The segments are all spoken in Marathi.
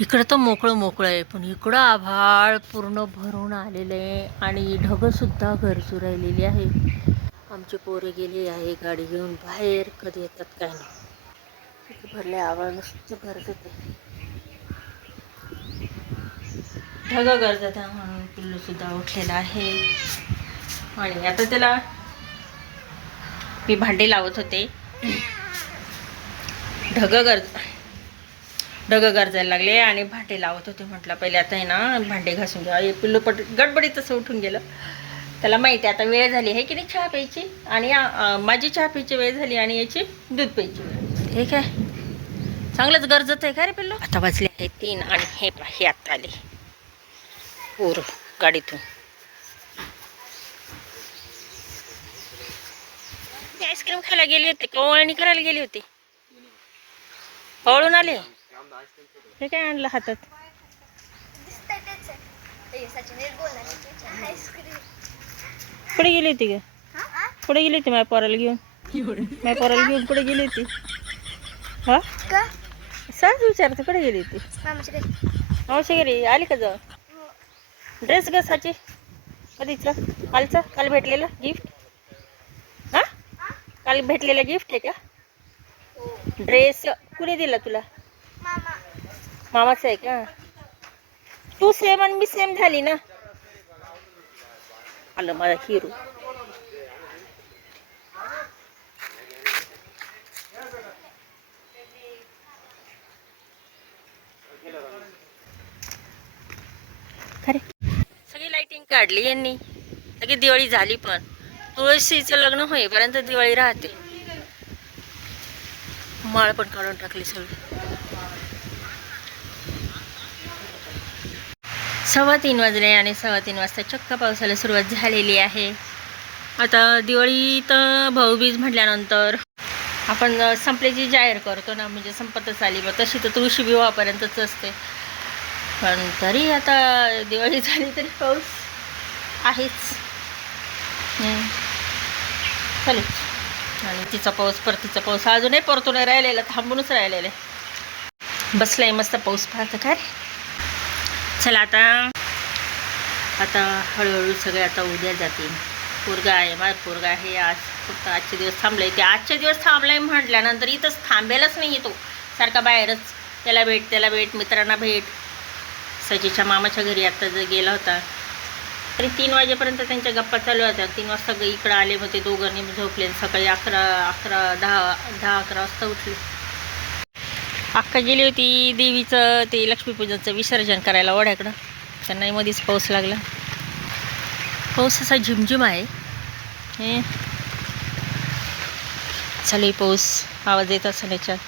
इकडं तर मोकळं मोकळं आहे पण इकडं आभाळ पूर्ण भरून आलेलं आहे आणि ढगंसुद्धा गरजू राहिलेली आहे. आमचे पोरे गेले आहे गाडी घेऊन बाहेर कधी येतात काय नाही. इथे भरले आभाळ नुसतं गरजत आहे ढगं गरजत आहे म्हणून पिल्लूसुद्धा उठलेला आहे. आणि आता त्याला मी भांडे लावत होते. ढगं गरज ढगं गरजायला लागले आणि भांडे लावत होते म्हटलं. पहिले आता आहे ना भांडे घासून घ्या. हे पिल्लू पट गडबडीत तसं उठून गेलं. त्याला माहिती आहे आता वेळ झाली. आहे की नाही चहा प्यायची? आणि माझी चहा प्यायची वेळ झाली आणि याची दूध प्यायची वेळ आहे चांगलंच गरजत आहे का रे पिल्लू? आता वाजले आहे तीन आणि हे पहा हे आत्ता आले. पूर गाडीतून. आईस्क्रीम खायला गेली होती. कवळणी करायला गेले होते. पळून आले. हे काय आणलं हातात? कुठे गेली होती का कुठे गेली होती माझ्या पोराला घेऊन? माझ्या पोराला घेऊन कुठे गेली होती? हा? सहज विचारते कुठे गेली होती? मावशी घरी आली का जाऊ ड्रेस ग साची. कधीचं कालचं? काल भेटलेलं गिफ्ट हा? काल भेटलेलं गिफ्ट आहे का? ड्रेस कुणी दिला तुला? मामाचं आहे का? तू सेम आणि मी सेम झाली ना? आलं माझा हिरो. खरे. सगळी लाइटिंग काढली यांनी. सगळी दिवाळी झाली पण. तुळशीचं लग्न होईपर्यंत दिवाळी राहते. माळ पण काढून टाकली सगळी. सव्वा तीन वाजले आणि सव्वा तीन वाजता चक्क पावसाला सुरुवात झालेली आहे. आता दिवाळी तर भाऊबीज म्हटल्यानंतर आपण संपल्याची जाहीर करतो ना म्हणजे संपतच आली. मग तशी तर तुळशी विवाहापर्यंतच असते. पण तरी आता दिवाळी झाली तरी पाऊस आहेच. चालेल. आणि तिचा पाऊस परतीचा पाऊस अजूनही परतून राहिलेला थांबूनच राहिलेला आहे. बसलाय मस्त पाऊस. पाहतं काय? चला आता. आता हळूहळू सगळे आता उद्या जातील. पोरगा आहे माझा पोरगा आहे. आज फक्त आजचे दिवस थांबलाय ते आजचे दिवस थांबलाय म्हटल्यानंतर इथंच थांबेलच नाही येतो सारखा बाहेरच. त्याला भेट त्याला भेट मित्रांना भेट. सजीच्या मामाच्या घरी आत्ता जर गेला होता तरी तीन वाजेपर्यंत त्यांच्या गप्पा चालू होत्या. तीन वाजता इकडं आले मग ते दोघांनी झोपले आणि सकाळी अकरा अकरा दहा दहा अकरा वाजता उठले. अक्का गेली होती देवीचं ते लक्ष्मीपूजनचं विसर्जन करायला ओढ्याकडं. त्यांनाही मध्येच पाऊस लागला. पाऊस असा झिमझिम आहे. चालू पाऊस. आवाज येत असेल याच्यात.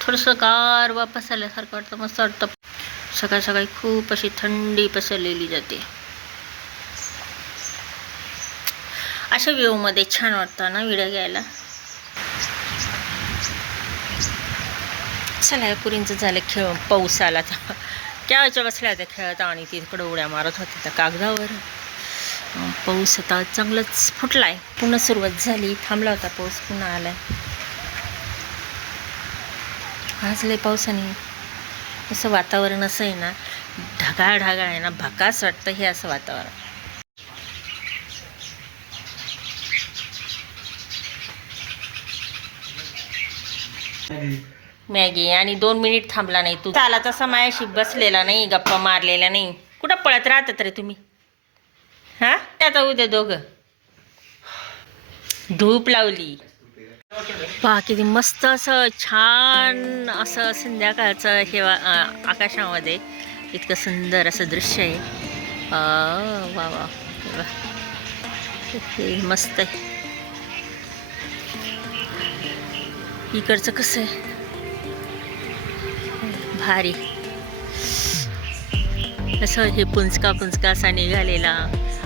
थोडंसं गार वापस आल्यासारखं वाटतं मस्त वाटतं. सकाळ सकाळी खूप अशी थंडी पसरलेली जाते. अशा व्ह्यूमध्ये छान वाटतं ना व्हिडिओ घ्यायला? चला या पुरींचं झालं खेळ पाऊस आला तर. केव्हाच्या बसल्या होत्या खेळत आणि तिकडं उड्या मारत होत्या त्या कागदावर. पाऊस आता चांगलाच आहे पुन्हा सुरुवात झाली. थांबला होता पाऊस पुन्हा आलाय. आज लय पावसाने असं वातावरण असं आहे ना ढगाळ ढगाळ आहे ना भकास वाटतं हे असं वातावरण. मॅगी आणि दोन मिनिट थांबला नाही तू. चाला तसा मायाशी बसलेला नाही गप्पा मारलेला नाही. कुठं पळत राहतात रे तुम्ही? हा? आता उद्या दोघं. धूप लावली. पहा किती मस्त असं छान असं संध्याकाळचं हे वा- आकाशामध्ये इतकं सुंदर असं दृश्य आहे. वा वा. वा. हे मस्त आहे. इकडचं कसं आहे? भारी. असं हे पुंचका पुंचका असा निघालेला.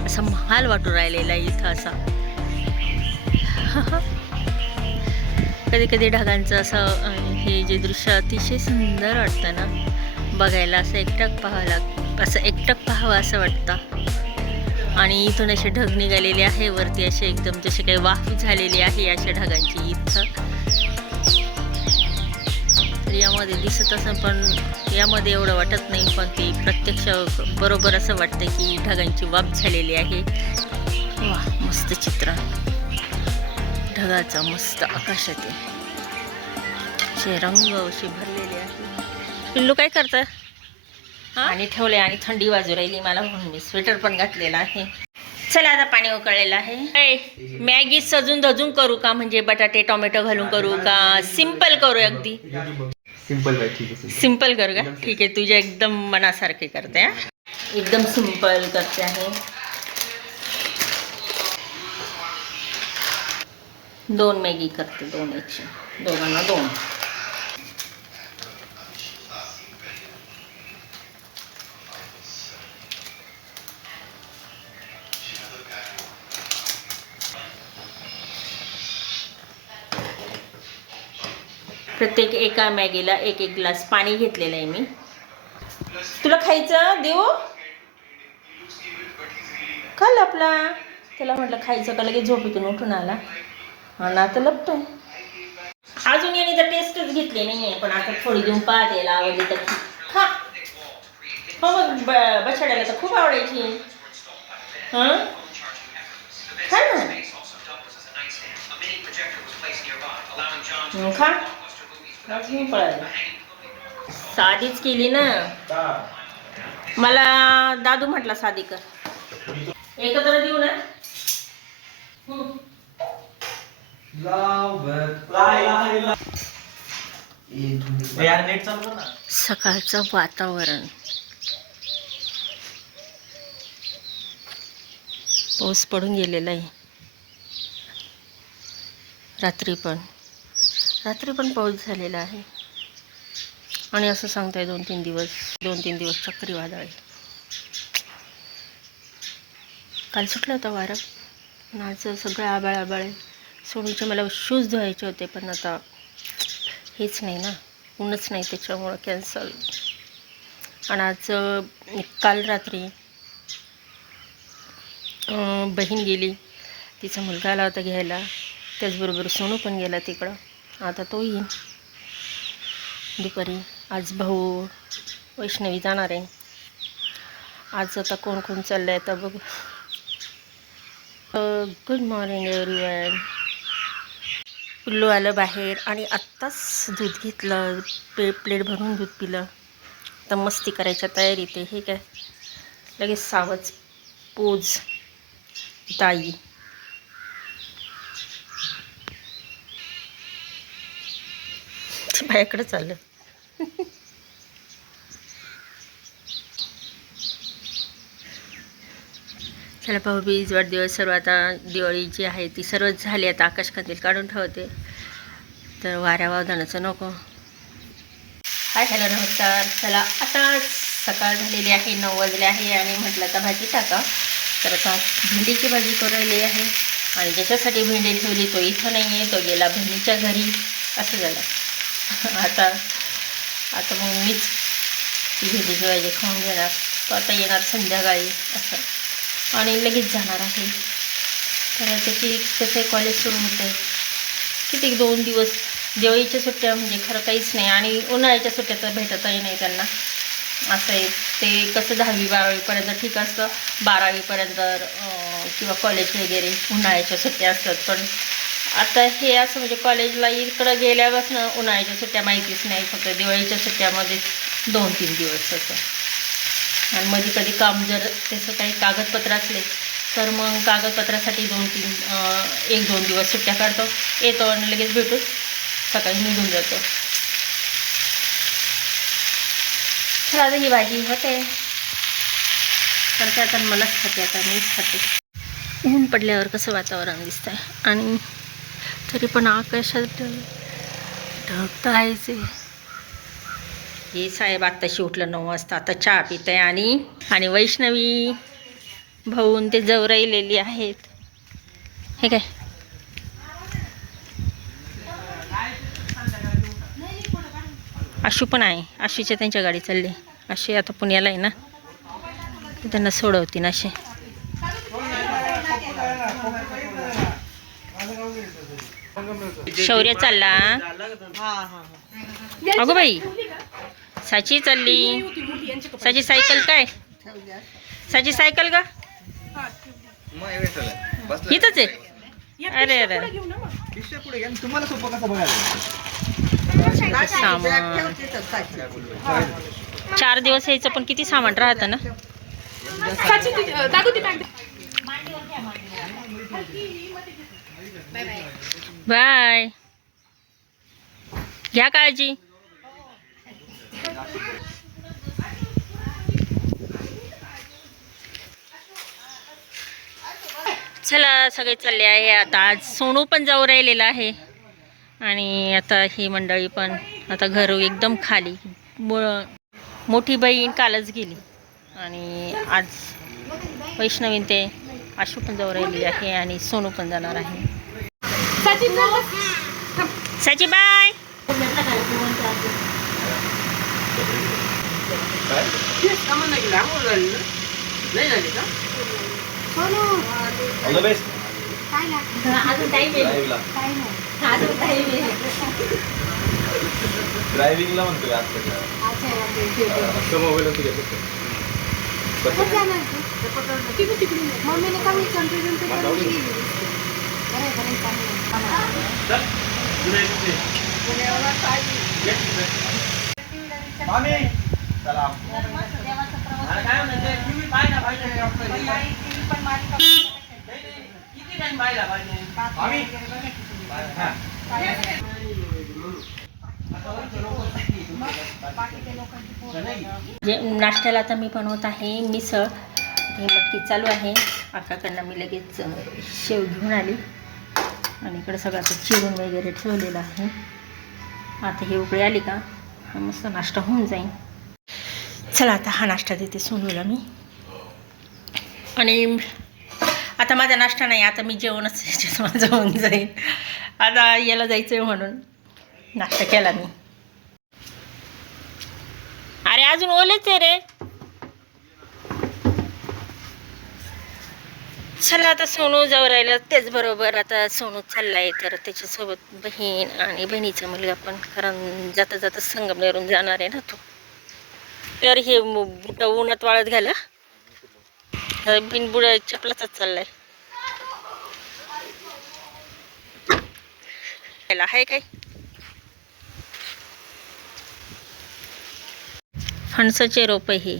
असा महाल वाटू राहिलेला इथं असा. कधी कधी ढगांचं असं हे जे दृश्य अतिशय सुंदर वाटतं ना. बघायला असं एकटक पाहावं लाग असं एकटक पाहावं असं वाटतं. आणि इथून असे ढग निघालेले आहे वरती असे एकदम जसे काही वाफ झालेली आहे अशा ढगांची इथं. यामध्ये दिसत असं पण यामध्ये एवढं वाटत नाही पण ते प्रत्यक्ष बरोबर असं वाटतं की ढगांची वाफ झालेली आहे. वा मस्त चित्र. ढगाचा मस्त आकाशात आहे असे रंग असे भरलेले आहे पिल्लू काय करतं? आणि ठेवले आणि थंडी वाजू राहिली मला म्हणून मी स्वेटर पण घातलेला आहे. चला आता पाणी उकळलेलं आहे. मॅगी सजून धजून करू का? म्हणजे बटाटे टोमॅटो घालून करू का? सिंपल करू अगदी. सिंपल आहे सिंपल। करू का ठीक आहे तुझ्या एकदम मनासारखे करते हा। एकदम सिंपल करते आहे दोन मॅगी करते दोन एकशे दोघांना दोन। प्रत्येक एका मॅगीला एक एक ग्लास पाणी घेतलेलं आहे मी. तुला खायचं देऊ? खाल आपला. त्याला म्हटलं खायचं का लगेच झोपेतून उठून आला. आणि आता लपतोय. अजून याने तर टेस्टच घेतली नाही आहे पण आता थोडी देऊन पाहते याला आवडली तर खा. हो मग ब- बछड्याला तर खूप आवडायची. हां? खा ना. हं, खा. साधीच केली ना. मला दादू म्हटला साधी कर. एकत्र देऊ ना. यार नेट चालू कर ना. सकाळचं वातावरण. पाऊस पडून गेलेला आहे. रात्री पण. रात्री पण पाऊस झालेला आहे. आणि असं सांगताय दोन तीन दिवस दोन तीन दिवस चक्रीवादळ आहे. काल सुटला होता वारा पण आज सगळं आबाळ आबाळ आहे. सोनीचे मला शूज धुवायचे होते पण आता हेच नाही ना. ऊनच नाही त्याच्यामुळं कॅन्सल आणि आज काल रात्री बहीण गेली. तिचा मुलगा आला होता घ्यायला. त्याचबरोबर सोनू पण गेला तिकडं. आता तो येईन. दुपारी. आज भाऊ वैष्णवी जाणार आहे. आज आता कोण कोण चाललं आहे आता बघू. गुड मॉर्निंग एव्हरीवन पिल्लू आलं बाहेर आणि आत्ताच दूध घेतलं. पे प्लेट भरून दूध पिलं. तर मस्ती करायच्या तयारीत आहे. हे काय? लगेच सावच पोज. ताई. ते माझ्याकडे चाललं. चला भाऊ बीज वाढदिवस सर्व आता दिवाळी जी आहे ती सर्वच झाली आता आकाशकंदील काढून ठेवते. तर वाऱ्या वादनाचं नको. हाय हॅलो नमस्कार. चला आता सकाळ झालेली आहे नऊ वाजले आहे आणि म्हटलं आता भाजी टाका. तर आता भेंडीची भाजी करून आहे आणि ज्याच्यासाठी भेंडी ठेवली तो इथं नाही आहे तो गेला बहिणीच्या घरी. असं झालं. आता आता मग मीच ती पाहिजे खाऊन घेणार. तो आता येणार संध्याकाळी असं. आणि लगेच जाणार आहे. तर त्याची कसं कॉलेज सुरू होतं आहे किती दोन दिवस? दिवाळीच्या सुट्ट्या म्हणजे खरं काहीच नाही. आणि उन्हाळ्याच्या सुट्ट्या तर भेटतही नाही त्यांना. असं आहे. ते कसं दहावी बारावीपर्यंत ठीक असतं. बारावीपर्यंत किंवा कॉलेज वगैरे उन्हाळ्याच्या सुट्ट्या असतात. पण आता हे असं म्हणजे कॉलेजला इकडं गेल्यापासून उन्हाळ्याच्या सुट्ट्या माहितीच नाही फक्त दिवाळीच्या सुट्ट्यामध्ये दोन तीन दिवस असं. आणि मध्ये कधी काम जर त्याचं काही कागदपत्र असले तर मग कागदपत्रासाठी दोन तीन एक दोन दिवस सुट्ट्या काढतो. येतो आणि लगेच भेटून सकाळी निघून जातो. तर आता ही भाजी होते. करते आता मलाच खाते आता मीच खाते. ऊन पडल्यावर कसं वातावरण दिसतंय? आणि तरी पण आकाशात ढग तर आहेच आहे. हे साहेब आत्ताशी उठलं नऊ वाजता. आता चहा पित आहे आणि आणि वैष्णवी भाऊन ते जवराईलेली आहेत. हे काय? आशू पण आहे. आशूच्या त्यांच्या गाडी चालली. अशी आता पुण्याला आहे ना. त्यांना सोडवतील असे. शौर्य चालला. अगो बाई साची चालली. साची सायकल काय? साची सायकल का? इथंच आहे. अरे अरे. तुम्हाला सोपं कसं बघायला सामान. चार दिवस यायचं पण किती सामान राहतं ना? बाय. घ्या काळजी. चला सगळे चालले आहे. आता आज सोनू पण जाऊ राहिलेला आहे. आणि आता ही मंडळी पण आता घर एकदम खाली. मोठी बहीण कालच गेली. आणि आज वैष्णवीन ते आशू पण जाऊ राहिलेली आहे आणि सोनू पण जाणार आहे. Sachi bye all the best ड्रायव्हिंगला म्हणतोय आता मोबाईल होती मम्मीने का विचारतो मामी चला मामी हा. जे नाश्त्याला आता मी बनवत आहे मिसळ. हे मटकी चालू आहे. आकाकडनं मी लगेच शेव घेऊन आली. आणि इकडं सगळं आता चिरून वगैरे ठेवलेलं आहे. आता ही उकळी आली का हा मस्त नाश्ता होऊन जाईल चला आता हा नाश्ता देते सोनूला मी. आणि आता माझा नाश्ता नाही आता मी जेवणच याच्यात माझं होऊन जाईल. आता याला जायचं आहे म्हणून नाश्ता केला मी. अरे अजून ओलेच आहे रे. चला आता सोनू जाऊ राहिलं. त्याचबरोबर आता सोनू चाललाय तर त्याच्यासोबत बहीण आणि बहिणीचा मुलगा पण कारण जाता जाता संगमनेरून जाणार आहे ना तो. तर हे मु- बुट उन्हात वाळत घाला. बिनबुड चपलाचाच चाललाय. आहे काय? फणसाचे रोप हे.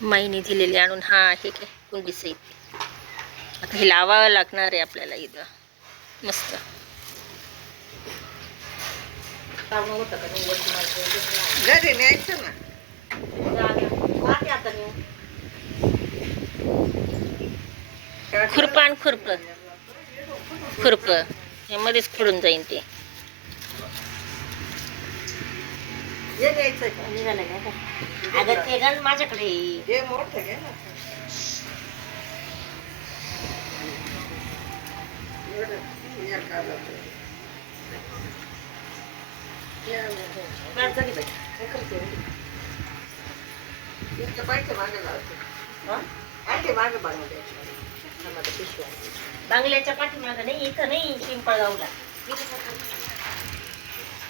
माईने दिलेले आणून हा आहे काय? कुंडी सहित आता हे लावावं लागणार आहे आपल्याला इथं. मस्त. घरी न्यायचं ना. खुरपं. आणि खुरपं. खुरपं यामध्येच खुडून जाईन ते. हे माझ्याकडे हे मोठं घे ना एवढं, एक आलं तर. या ना. इथं पाहिजे मागं लावते. पाहिजे मागं बनवते. टमाटर पिशव्या. बांगल्याच्या पाठीमागं नाही इथं नाही पिंपळगावला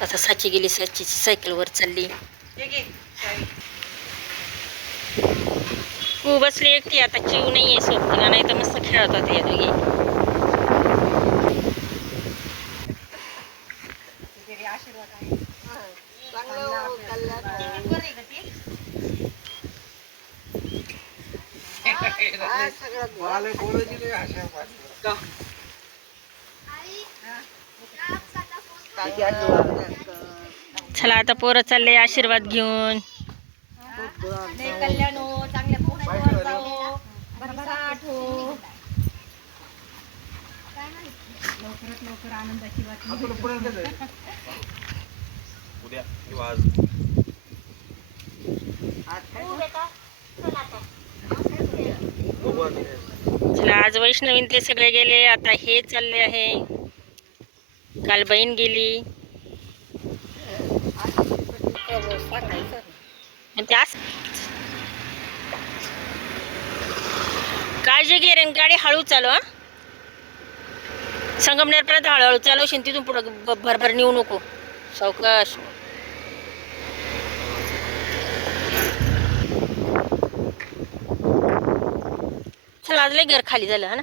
आता साची गेली साचीची सायकलवर चालली? तू बसली एकटी आता चिव नाही आहे सोबतीला नाही तर मस्त खेळत होते या दोघी चांगलं कल्याण. हा, सगळं गोळा. का? ताज्या ज्वारीचं. चला आता पोरं चालले आशीर्वाद घेऊन. कल्याण हो चांगल्या लवकरात लवकर आनंदाची बातमी उद्या किंवा आज आज काय? बघू आता काय. चला आज वैष्णवीन ते सगळे गेले आता हे चालले आहे. काल बहीण गेली. काळजी घे रे गाडी हळू चालव हा. संगमनेरपर्यंत हळूहळू चालवशील तिथून पुढं भरभर नेऊ नको. सावकाश चला आज लय घर खाली झालं हा ना?